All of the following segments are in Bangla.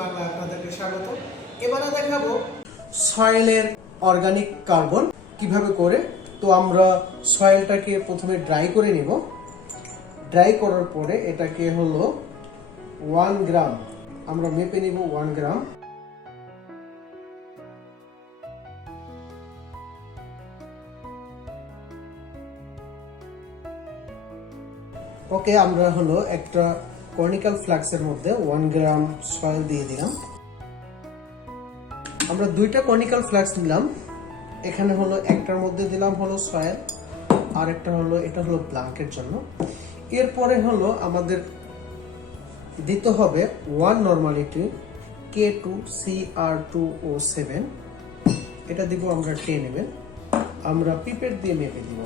বাংলা আপনাদেরকে স্বাগত। এবারে দেখাবো সয়েলের অর্গানিক কার্বন কিভাবে করে। তো আমরা সয়েলটাকে প্রথমে ড্রাই করে নিব। ড্রাই করার পরে এটাকে হলো 1 গ্রাম আমরা মেপে নিব 1 গ্রাম। ওকে, আমরা হলো একটা কর্নিক্যাল ফ্লাক্সের মধ্যে 1 গ্রাম সয়েল দিয়ে দিলাম। আমরা দুইটা কর্নিক্যাল ফ্লাক্স নিলাম। এখানে হলো একটার মধ্যে দিলাম হলো সয়েল, আর একটা হলো এটা হলো ব্ল্যাঙ্কের জন্য। এরপরে হলো আমাদের দিতে হবে 1 নরমালিটি K2CR2O7, এটা দিব আমরা 10 ml। আমরা পিপেট দিয়ে মেপে দিব।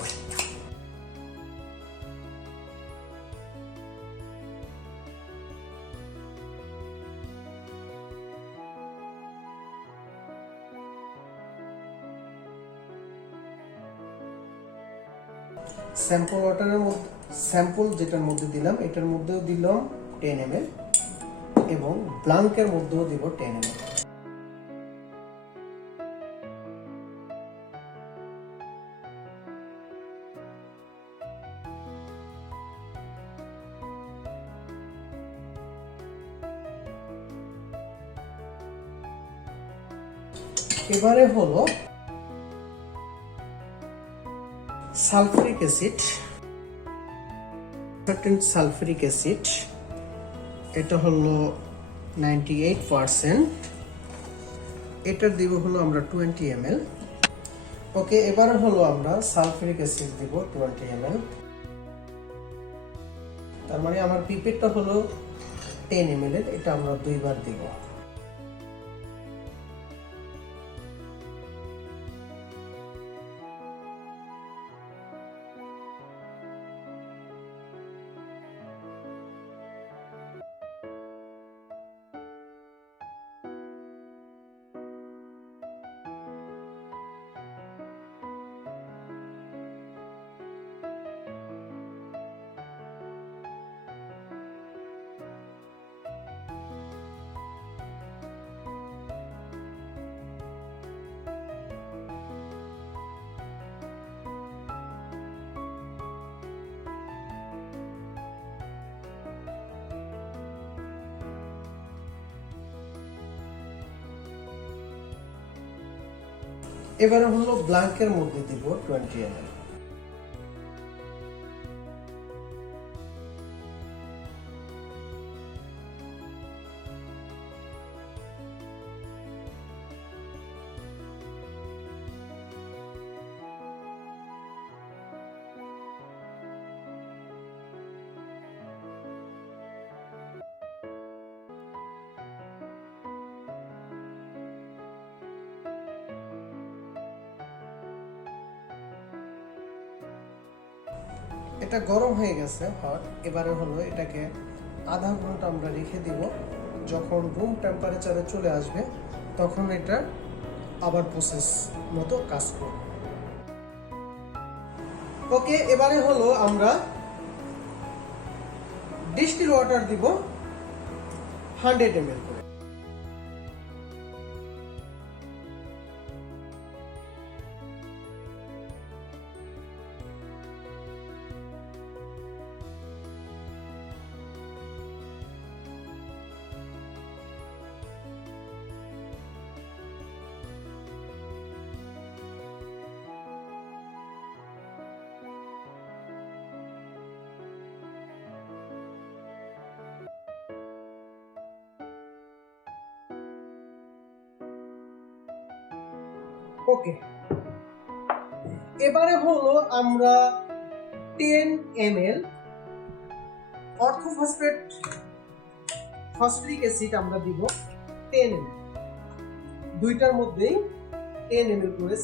স্যাম্পল ওয়াটারের মধ্যে স্যাম্পল যেটার মধ্যে দিলাম এটার মধ্যেও দিলাম 10 ml এবং ব্ল্যাঙ্কের মধ্যেও দিব 10 ml। এবারে হলো সালফিউরিক অ্যাসিড, সালফিউরিক অ্যাসিড, এটা হলো 98%, এটার দিব হলো আমরা 20 ml। ওকে, এবারে হলো আমরা সালফিউরিক অ্যাসিড দিব 20 ml। তার মানে আমার পিপেটটা হলো 10 ml এর, এটা আমরা দুইবার দিব। এবারে হলো ব্ল্যাঙ্কের মধ্যে দিব 20 ml। এটা গরম হয়ে গেছে হট। এবারে হলো এটাকে আধা ঘন্টা আমরা রেখে দিব। যখন রুম টেম্পারেচারে চলে আসবে তখন এটা আবার প্রসেস মতো কাজ করবে। ওকে, এবারে হলো আমরা ডিস্টিল ওয়াটার দিব 100 ml করে। ওকে, এবারে হলো আমরা 10 ml অর্থোফসফেট ফসফরিক অ্যাসিড আমরা দিব 10 ml। দুইটার মধ্যেই 10 ml করে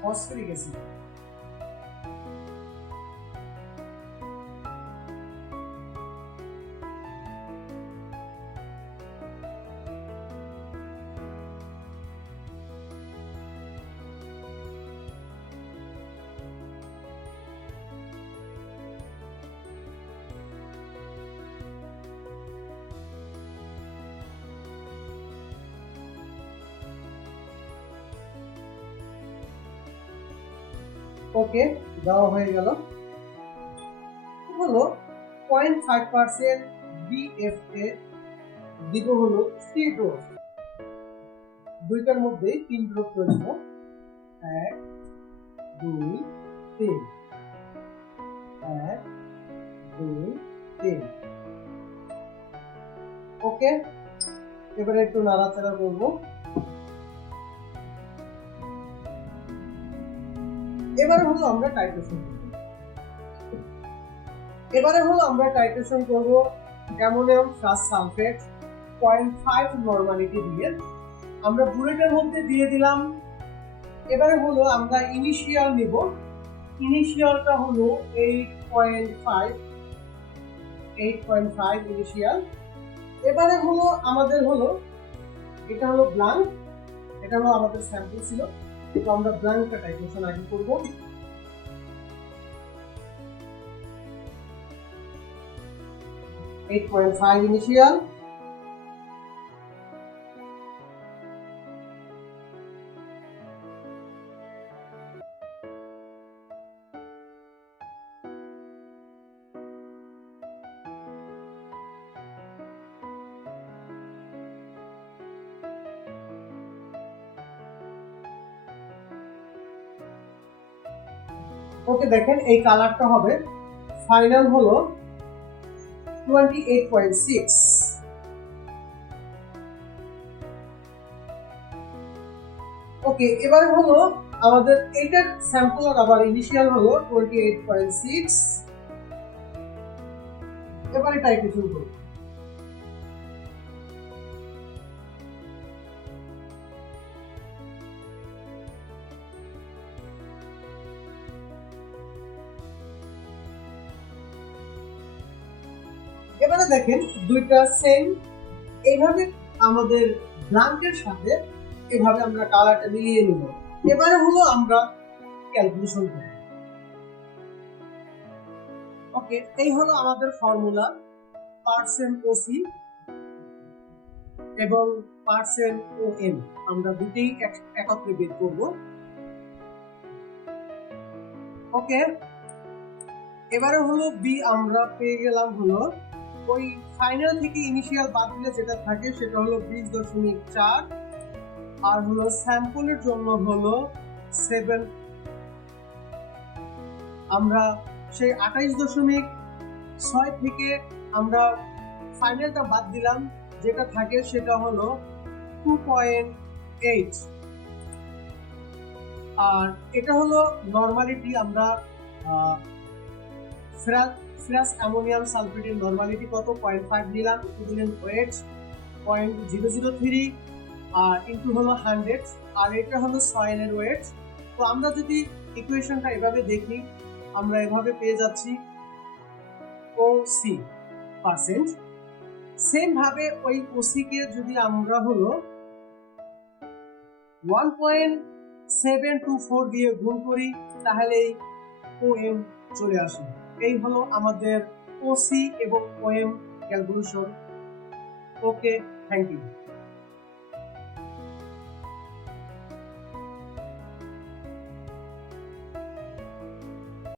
ফসফরিক অ্যাসিড। ওকে, দেওয়া হয়ে গেল। হলো 0.5% BFA দিব হলো 3 ড্রপ, দুইটার মধ্যে 3 ড্রপ করে দিব। 1 2 3, 1 2 3। ওকে, এবারে একটু নাড়াচাড়া করব। এবারে হলো আমরা টাইট্রেশন করব অ্যামোনিয়াম ফ্লাস সালফেট 0.5 নরমালিটি দিয়ে। আমরা বুলেটের মধ্যে দিয়ে দিলাম। এবারে হলো আমরা ইনিশিয়াল নিব। ইনিশিয়ালটা হলো 8.5 ইনিশিয়াল। এবারে হলো আমাদের হলো এটা হলো ব্ল্যাঙ্ক, এটা হলো আমাদের স্যাম্পল ছিল, তো আমরা ব্ল্যাঙ্কটা টাইট্রেশন আগে করব। Eight 8.5 initial. ওকে, দেখেন এই কালারটা হবে। ফাইনাল হলো 28.6। ওকে, এবার হলো আমাদের এটার স্যাম্পল আবার ইনিশিয়াল হলো 28.6। এবারে টাইট্রেশন করব। এবারে দেখেন দুইটা সেম, এইভাবে আমাদের ব্ল্যাঙ্কের সাথে এভাবে আমরা কালারটা মিলিয়ে নিব। এবারে হলো আমরা ক্যালকুলেশন করব। ওকে, এই হলো আমাদের ফর্মুলা, পার্সেন্ট ওসি এবং পার্সেন্ট ওএম, আমরা দুটেই একত্রে বের করব। ওকে, এবারে হলো বি আমরা পেয়ে গেলাম হলো ওই ফাইনাল থেকে ইনিশিয়াল বাদ দিলে যেটা থাকে সেটা হলো 20.4, আর হলো স্যাম্পলের জন্য হলো 7। আমরা সেই 28.6 থেকে আমরা ফাইনালটা বাদ দিলাম, যেটা থাকে সেটা হলো 2.8। আর এটা হলো নরমালিটি। আমরা ফেরাস অ্যামোনিয়াম সালফেটের নরমালিটি কত 0.5 নিলাম, ইকুইভ্যালেন্ট ওয়েট 0.003 আর ইনটু হলো 100, আর এটা হলো সয়েলের ওয়েট। তো আমরা যদি ইকুয়েশনটা এভাবে দেখি, আমরা এভাবে পেয়ে যাচ্ছি ওসি পার্সেন্ট। সেম ভাবে ওই ওসি কে যদি আমরা হলো 1.724 দিয়ে গুণ করি তাহলে ওএম চলে আসে। এই হলো আমাদের ওসি এবং OM calculation. Okay, thank you.